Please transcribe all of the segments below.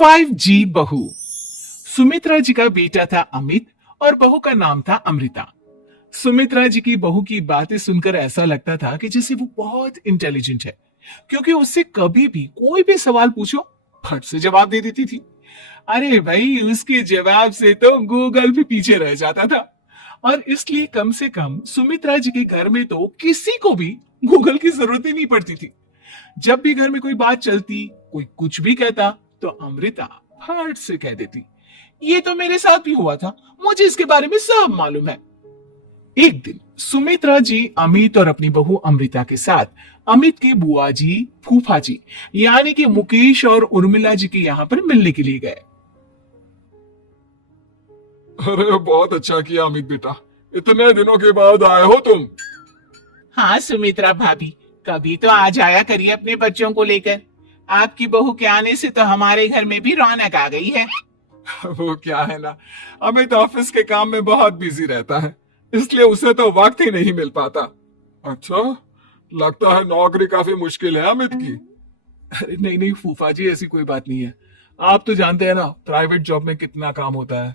5G बहू। सुमित्रा जी का बेटा था अमित और बहू का नाम था अमृता। सुमित्रा जी की बहू की बातें सुनकर ऐसा लगता था कि जैसे वो बहुत इंटेलिजेंट है, क्योंकि उससे कभी भी कोई भी सवाल पूछो फट से जवाब दे देती थी। अरे भाई, उसके जवाब से तो गूगल भी पीछे रह जाता था। और इसलिए कम से कम सुमित्रा जी के घर में तो किसी को भी गूगल की जरूरत ही नहीं पड़ती थी। जब भी घर में कोई बात चलती, कोई कुछ भी कहता, तो अमृता फट से कह देती, ये तो मेरे साथ भी हुआ था, मुझे इसके बारे में सब मालूम है। एक दिन सुमित्रा जी अमित और अपनी बहू अमृता के साथ अमित के बुआ जी, फूफा जी यानी कि मुकेश और उर्मिला जी के यहाँ पर मिलने के लिए गए। अरे बहुत अच्छा किया अमित बेटा, इतने दिनों के बाद आए हो तुम। हाँ सुमित्रा भाभी, कभी तो आ जाया करिए अपने बच्चों को लेकर। आपकी बहू के आने से तो हमारे घर में भी रौनक आ गई है। वो क्या है ना, अमित ऑफिस के काम में बहुत बिजी रहता है, इसलिए उसे तो वक्त ही नहीं मिल पाता। अच्छा, लगता है नौकरी काफी मुश्किल है अमित की। अरे नहीं नहीं फूफा जी, ऐसी कोई बात नहीं है। आप तो जानते हैं ना प्राइवेट जॉब में कितना काम होता है।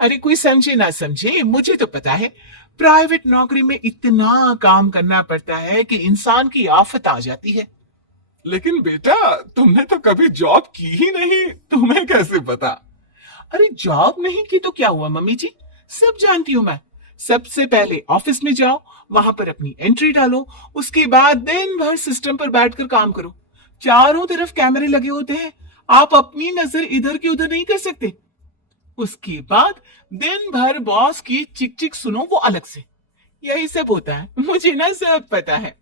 अरे कोई समझे ना समझे, मुझे तो पता है प्राइवेट नौकरी में इतना काम करना पड़ता है कि इंसान की आफत आ जाती है। लेकिन बेटा, तुमने तो कभी जॉब की ही नहीं, तुम्हें कैसे पता? अरे जॉब नहीं की तो क्या हुआ मम्मी जी, सब जानती हूँ मैं। सबसे पहले ऑफिस में जाओ, वहां पर अपनी एंट्री डालो, उसके बाद दिन भर सिस्टम पर बैठकर काम करो। चारों तरफ कैमरे लगे होते हैं, आप अपनी नजर इधर की उधर नहीं कर सकते। उसके बाद दिन भर बॉस की चिक चिक सुनो, वो अलग से। यही सब होता है, मुझे ना सब पता है।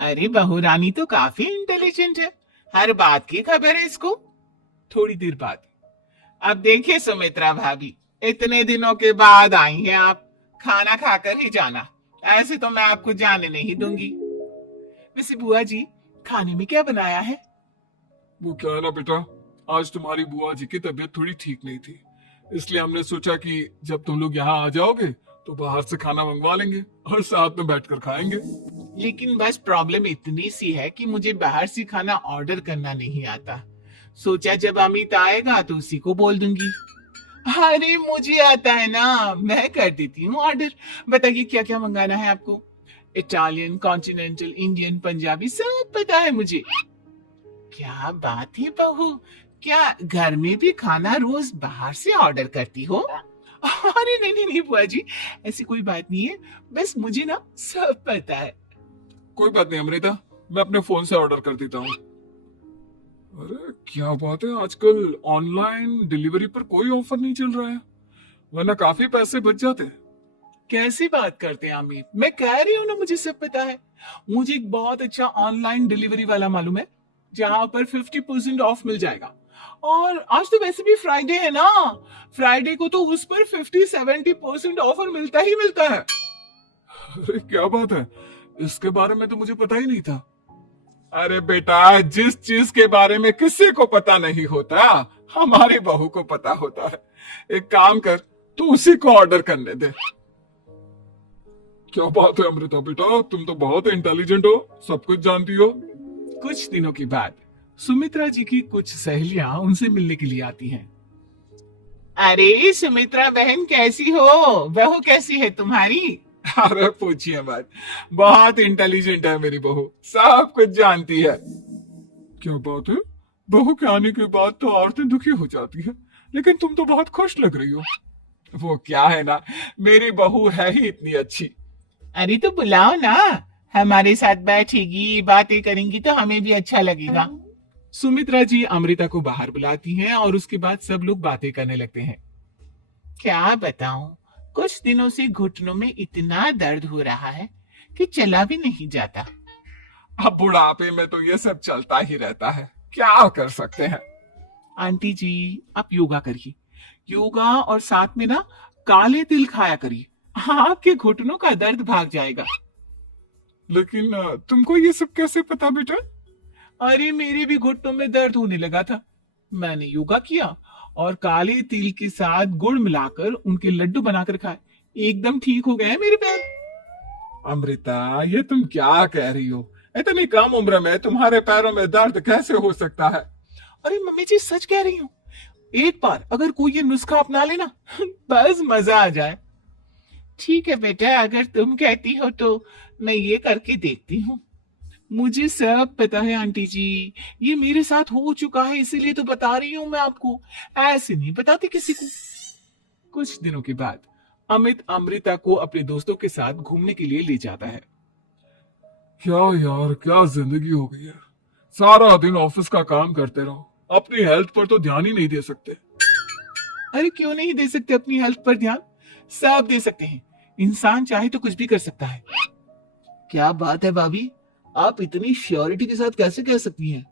अरे बहू रानी तो काफी इंटेलिजेंट है, हर बात की खबर है इसको। थोड़ी देर बाद, अब देखिए सुमित्रा भाभी, इतने दिनों के बाद आई हैं आप, खाना खाकर ही जाना, ऐसे तो मैं आपको जाने नहीं दूंगी। वैसे बुआ जी, खाने में क्या बनाया है? वो क्या है ना बेटा, आज तुम्हारी बुआ जी की तबीयत थोड़ी ठीक नहीं थी, इसलिए हमने सोचा कि जब तुम लोग यहाँ आ जाओगे तो बाहर से खाना मंगवा लेंगे और साथ में बैठकर खाएंगे। लेकिन बस प्रॉब्लम इतनी सी है कि मुझे बाहर से खाना ऑर्डर करना नहीं आता। सोचा जब अमित आएगा तो उसी को बोल दूंगी। अरे मुझे आता है ना, मैं कर देती हूँ ऑर्डर। बताइए क्या क्या मंगाना है आपको? इटालियन, कॉन्टिनेंटल, इंडियन, पंजाबी, सब पता है मुझे। क्या बात है बहू, क्या घर में भी खाना रोज बाहर से ऑर्डर करती हो? अरे नहीं नहीं नहीं बुआ जी, ऐसी कोई बात नहीं है, बस मुझे ना सब पता है। कोई बात नहीं अमृता, मैं अपने फोन से ऑर्डर कर देता हूँ। अरे क्या बात है, आजकल ऑनलाइन डिलीवरी पर कोई ऑफर नहीं चल रहा है, वरना काफी पैसे बच जाते हैं। कैसी बात करते हैं अमित, मैं कह रही हूँ ना मुझे सब पता है। मुझे एक बहुत अच्छा ऑनलाइन डिलीवरी वाला मालूम है, जहां पर 50% ऑफ मिल जाएगा। और आज तो वैसे भी फ्राइडे है ना, फ्राइडे को तो उस पर 50-70% ऑफर मिलता ही मिलता है। अरे क्या बात है, इसके बारे में तो मुझे पता ही नहीं था। अरे बेटा, जिस चीज के बारे में किसी को पता नहीं होता, हमारी बहू को पता होता है। एक काम कर, तू उसी को ऑर्डर करने दे। क्या बात है अमृता बेटा, तुम तो बहुत इंटेलिजेंट हो, सब कुछ जानती हो। कुछ दिनों के बाद सुमित्रा जी की कुछ सहेलियां उनसे मिलने के लिए आती हैं। अरे सुमित्रा बहन कैसी हो, बहू कैसी है तुम्हारी? अरे पूछिए मत, बहुत इंटेलिजेंट है मेरी बहू, सब कुछ जानती है। क्या बात है, बहू के आने के बाद तो औरतें दुखी हो जाती है, लेकिन तुम तो बहुत खुश लग रही हो। वो क्या है ना, मेरी बहू है ही इतनी अच्छी। अरे तो बुलाओ ना, हमारे साथ बैठेगी, बातें करेंगी तो हमें भी अच्छा लगेगा। सुमित्रा जी अमृता को बाहर बुलाती हैं और उसके बाद सब लोग बातें करने लगते हैं। क्या बताऊं, कुछ दिनों से घुटनों में इतना दर्द हो रहा है कि चला भी नहीं जाता। अब बुढ़ापे में तो ये सब चलता ही रहता है, क्या कर सकते हैं। आंटी जी, आप योगा करिए, योगा और साथ में ना काले तिल खाया करिए, आपके घुटनों का दर्द भाग जाएगा। लेकिन तुमको ये सब कैसे पता बेटा? अरे मेरे भी घुटनों में दर्द होने लगा था, मैंने योगा किया और काले तिल के साथ गुड़ मिलाकर उनके लड्डू बनाकर खाए, एकदम ठीक हो गए मेरे पैर। अमृता, ये तुम क्या कह रही हो, इतनी कम उम्र में तुम्हारे पैरों में दर्द कैसे हो सकता है? अरे मम्मी जी सच कह रही हूँ, एक बार अगर कोई ये नुस्खा अपना लेना बस मजा आ जाए। ठीक है बेटा, अगर तुम कहती हो तो मैं ये करके देखती हूँ। मुझे सब पता है आंटी जी, ये मेरे साथ हो चुका है, इसीलिए तो बता रही हूँ मैं आपको, ऐसे नहीं बताती किसी को। कुछ दिनों के बाद अमित अमृता को अपने दोस्तों के साथ घूमने के लिए ले जाता है। क्या यार, क्या जिंदगी हो गई है। सारा दिन ऑफिस का काम करते रहो, अपनी हेल्थ पर तो ध्यान ही नहीं दे सकते। अरे क्यों नहीं दे सकते अपनी हेल्थ पर ध्यान, सब दे सकते हैं। इंसान चाहे तो कुछ भी कर सकता है। क्या बात है भाभी, आप इतनी श्योरिटी के साथ कैसे कह सकती हैं?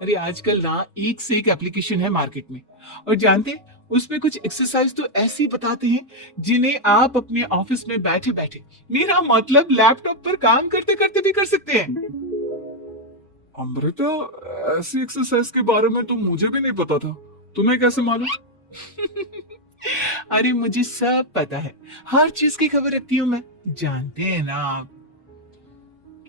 अरे आजकल ना एक से एक एप्लीकेशन है मार्केट में, और जानते उसमें कुछ एक्सरसाइज तो ऐसी बताते हैं जिन्हें आप अपने ऑफिस में बैठे बैठे, मेरा मतलब लैपटॉप पर काम करते करते भी कर सकते हैं। अमृता, ऐसी एक्सरसाइज के बारे में तो मुझे भी नहीं पता था, तुम्हें कैसे मालूम? अरे मुझे सब पता है, हर चीज की खबर रखती हूँ मैं, जानते हैं ना आप।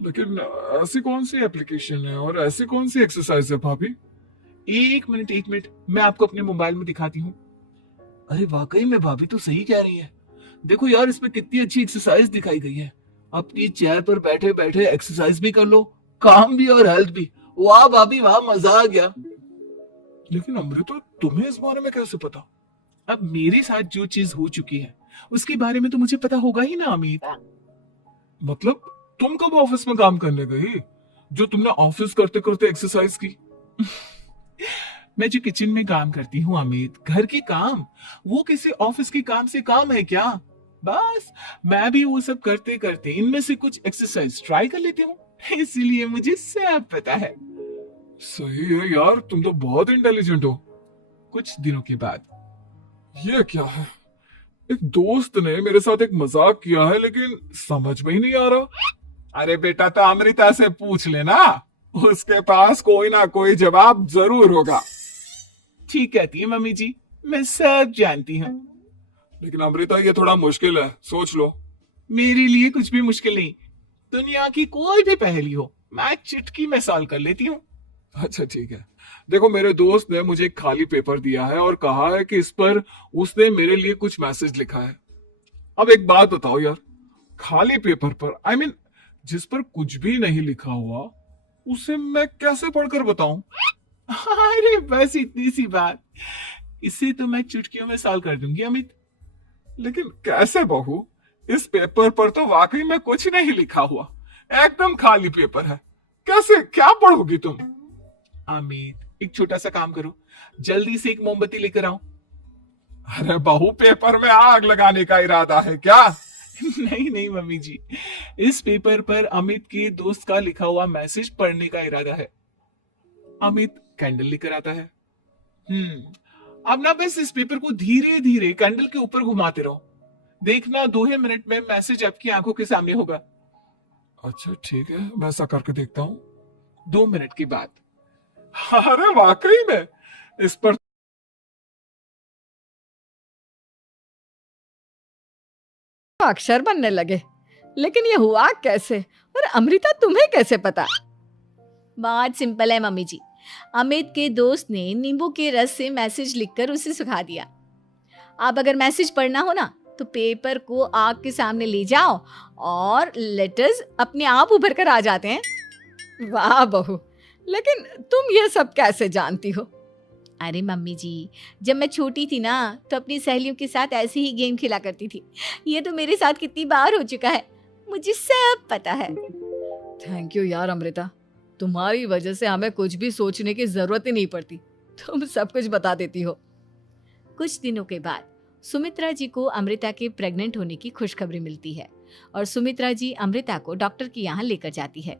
लेकिन ऐसी कौन सी एप्लीकेशन है और ऐसी कौन सी एक्सरसाइज है भाभी? एक मिनट, मैं आपको अपने मोबाइल में दिखाती हूँ। अरे वाकई में भाभी तो सही कह रही है, देखो यार इसमें कितनी अच्छी एक्सरसाइज दिखाई गई है। अपनी चेयर पर बैठे बैठे एक्सरसाइज भी कर लो, काम भी और हेल्थ भी। वाह भाभी वाह, मजा आ गया। लेकिन अमृता, तुम्हें इस बारे में कैसे पता? अब मेरे साथ जो चीज हो चुकी है उसके बारे में तो मुझे पता होगा ही ना अमित। मतलब तुम कब ऑफिस में काम करने गई जो तुमने ऑफिस करते करते एक्सरसाइज की? मैं जो किचन में काम करती हूँ अमित, घर के काम, वो किसी ऑफिस के काम से काम है क्या? बस मैं भी वो सब करते करते इनमें से कुछ एक्सरसाइज ट्राई कर लेती हूँ, इसीलिए मुझे सब पता है। सही है यार, तुम तो बहुत इंटेलिजेंट हो। कुछ दिनों के बाद ये क्या है, एक दोस्त ने मेरे साथ एक मजाक किया है लेकिन समझ में ही नहीं आ रहा। अरे बेटा तो अमृता से पूछ लेना, उसके पास कोई ना कोई जवाब जरूर होगा। ठीक कहती है मम्मी जी, मैं सब जानती हूँ। लेकिन अमृता, ये थोड़ा मुश्किल है, सोच लो। मेरे लिए कुछ भी मुश्किल नहीं, दुनिया की कोई भी पहेली हो मैं चुटकी में सॉल्व कर लेती हूँ। अच्छा ठीक है, देखो मेरे दोस्त ने मुझे एक खाली पेपर दिया है और कहा है कि इस पर उसने मेरे लिए कुछ मैसेज लिखा है। अब एक बात बताओ यार, खाली पेपर पर जिस पर कुछ भी नहीं लिखा हुआ, उसे मैं कैसे पढ़कर बताऊं? अरे बस इतनी सी बात, इसे तो मैं चुटकियों में सॉल्व कर दूंगी अमित। लेकिन कैसे बहू, इस पेपर पर तो वाकई में कुछ नहीं लिखा हुआ, एकदम खाली पेपर है, कैसे क्या पढ़ोगी तुम? अमित एक छोटा सा काम करो, जल्दी से एक मोमबत्ती लेकर आओ। अरे बहू, पेपर में आग लगाने का इरादा है क्या? नहीं नहीं मम्मी जी, इस पेपर पर अमित के दोस्त का लिखा हुआ मैसेज पढ़ने का इरादा है। अमित कैंडल लेकर आता है। अब ना बस इस पेपर को धीरे धीरे कैंडल के ऊपर घुमाते रहो, देखना 2 मिनट में मैसेज आपकी आंखों के सामने होगा। अच्छा ठीक है, मैं ऐसा करके देखता हूँ। 2 मिनट के बाद अरे वाकई में इस पर अक्षर बनने लगे। लेकिन ये हुआ कैसे? और अमृता, तुम्हें कैसे पता? बहुत सिंपल है मम्मी जी, अमित के दोस्त ने नींबू के रस से मैसेज लिखकर उसे सुखा दिया। अब अगर मैसेज पढ़ना हो ना तो पेपर को आग के सामने ले जाओ और लेटर्स अपने आप उभर कर आ जाते हैं। वाह बहू, लेकिन तुम ये सब कैसे जानती हो? अरे मम्मी जी, जब मैं छोटी थी ना तो अपनी सहेलियों के साथ ऐसे ही गेम खेला करती थी। ये तो मेरे साथ कितनी बार हो चुका है, मुझे सब पता है। थैंक यू यार अमृता, तुम्हारी वजह से हमें कुछ भी सोचने की जरूरत ही नहीं पड़ती, तुम सब कुछ बता देती हो। कुछ दिनों के बाद सुमित्रा जी को अमृता के प्रेग्नेंट होने की खुशखबरी मिलती है और सुमित्रा जी अमृता को डॉक्टर के यहाँ लेकर जाती है।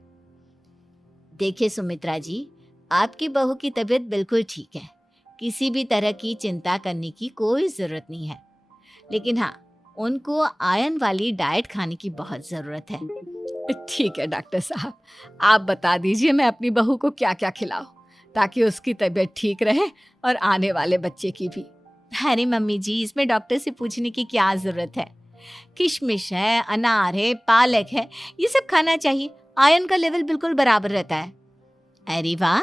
देखिए सुमित्रा जी, आपकी बहू की तबीयत बिल्कुल ठीक है, किसी भी तरह की चिंता करने की कोई ज़रूरत नहीं है। लेकिन हाँ, उनको आयरन वाली डाइट खाने की बहुत ज़रूरत है। ठीक है डॉक्टर साहब, आप बता दीजिए मैं अपनी बहू को क्या क्या खिलाऊं ताकि उसकी तबीयत ठीक रहे और आने वाले बच्चे की भी। अरे मम्मी जी, इसमें डॉक्टर से पूछने की क्या ज़रूरत है? किशमिश है, अनार है, पालक है, ये सब खाना चाहिए, आयरन का लेवल बिल्कुल बराबर रहता है। अरे वाह,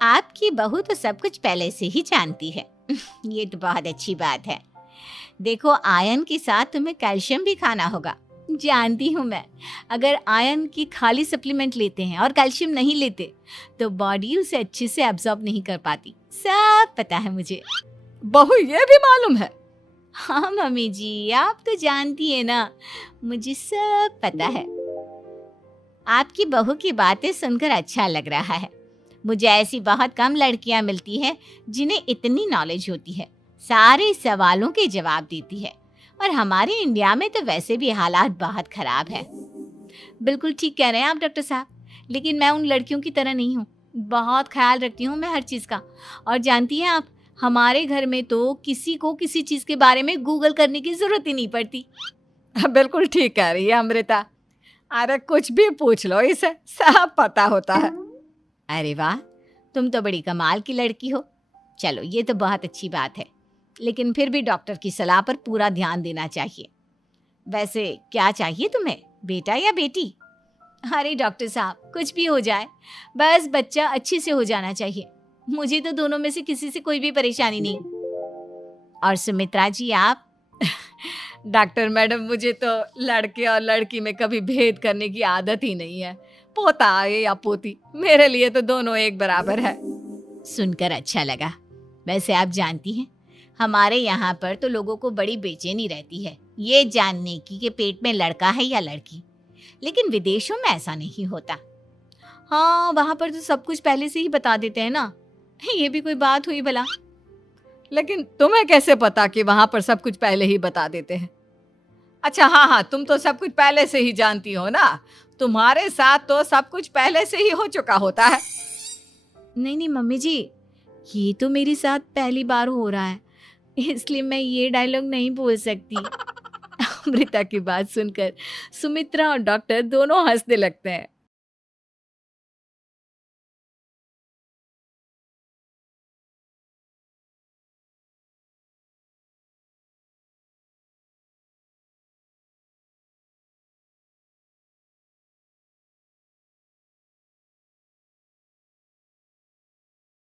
आपकी बहू तो सब कुछ पहले से ही जानती है। ये तो बहुत अच्छी बात है। देखो, आयरन के साथ तुम्हें कैल्शियम भी खाना होगा। जानती हूँ मैं, अगर आयरन की खाली सप्लीमेंट लेते हैं और कैल्शियम नहीं लेते तो बॉडी उसे अच्छे से एब्जॉर्ब नहीं कर पाती। सब पता है मुझे। बहू ये भी मालूम है? हाँ मम्मी जी, आप तो जानती है ना, मुझे सब पता है। आपकी बहू की बातें सुनकर अच्छा लग रहा है। मुझे ऐसी बहुत कम लड़कियां मिलती हैं जिन्हें इतनी नॉलेज होती है, सारे सवालों के जवाब देती है। और हमारे इंडिया में तो वैसे भी हालात बहुत खराब है। बिल्कुल ठीक कह रहे हैं आप डॉक्टर साहब, लेकिन मैं उन लड़कियों की तरह नहीं हूँ। बहुत ख्याल रखती हूँ मैं हर चीज़ का। और जानती हैं आप, हमारे घर में तो किसी को किसी चीज़ के बारे में गूगल करने की ज़रूरत ही नहीं पड़ती। बिल्कुल ठीक कह रही है अमृता। अरे कुछ भी पूछ लो, इसे सब पता होता है। अरे वाह, तुम तो बड़ी कमाल की लड़की हो। चलो, ये तो बहुत अच्छी बात है, लेकिन फिर भी डॉक्टर की सलाह पर पूरा ध्यान देना चाहिए। वैसे क्या चाहिए तुम्हें, बेटा या बेटी? अरे डॉक्टर साहब, कुछ भी हो जाए, बस बच्चा अच्छे से हो जाना चाहिए। मुझे तो दोनों में से किसी से कोई भी परेशानी नहीं। और सुमित्रा जी, आप? डॉक्टर मैडम, मुझे तो लड़के और लड़की में कभी भेद करने की आदत ही नहीं है। पोता आए या पोती, मेरे लिए तो दोनों एक बराबर है। सुनकर अच्छा लगा। वैसे आप जानती हैं, हमारे यहाँ पर तो लोगों को बड़ी बेचैनी रहती है ये जानने की कि पेट में लड़का है या लड़की, लेकिन विदेशों में ऐसा नहीं होता। हाँ, वहाँ पर तो सब कुछ पहले से ही बता देते हैं ना। ये भी कोई बात हुई भला? लेकिन तुम्हें कैसे पता कि वहाँ पर सब कुछ पहले ही बता देते हैं? अच्छा हाँ, तुम तो सब कुछ पहले से ही जानती हो ना। तुम्हारे साथ तो सब कुछ पहले से ही हो चुका होता है। नहीं मम्मी जी, ये तो मेरे साथ पहली बार हो रहा है, इसलिए मैं ये डायलॉग नहीं बोल सकती। अमृता की बात सुनकर सुमित्रा और डॉक्टर दोनों हंसने लगते हैं।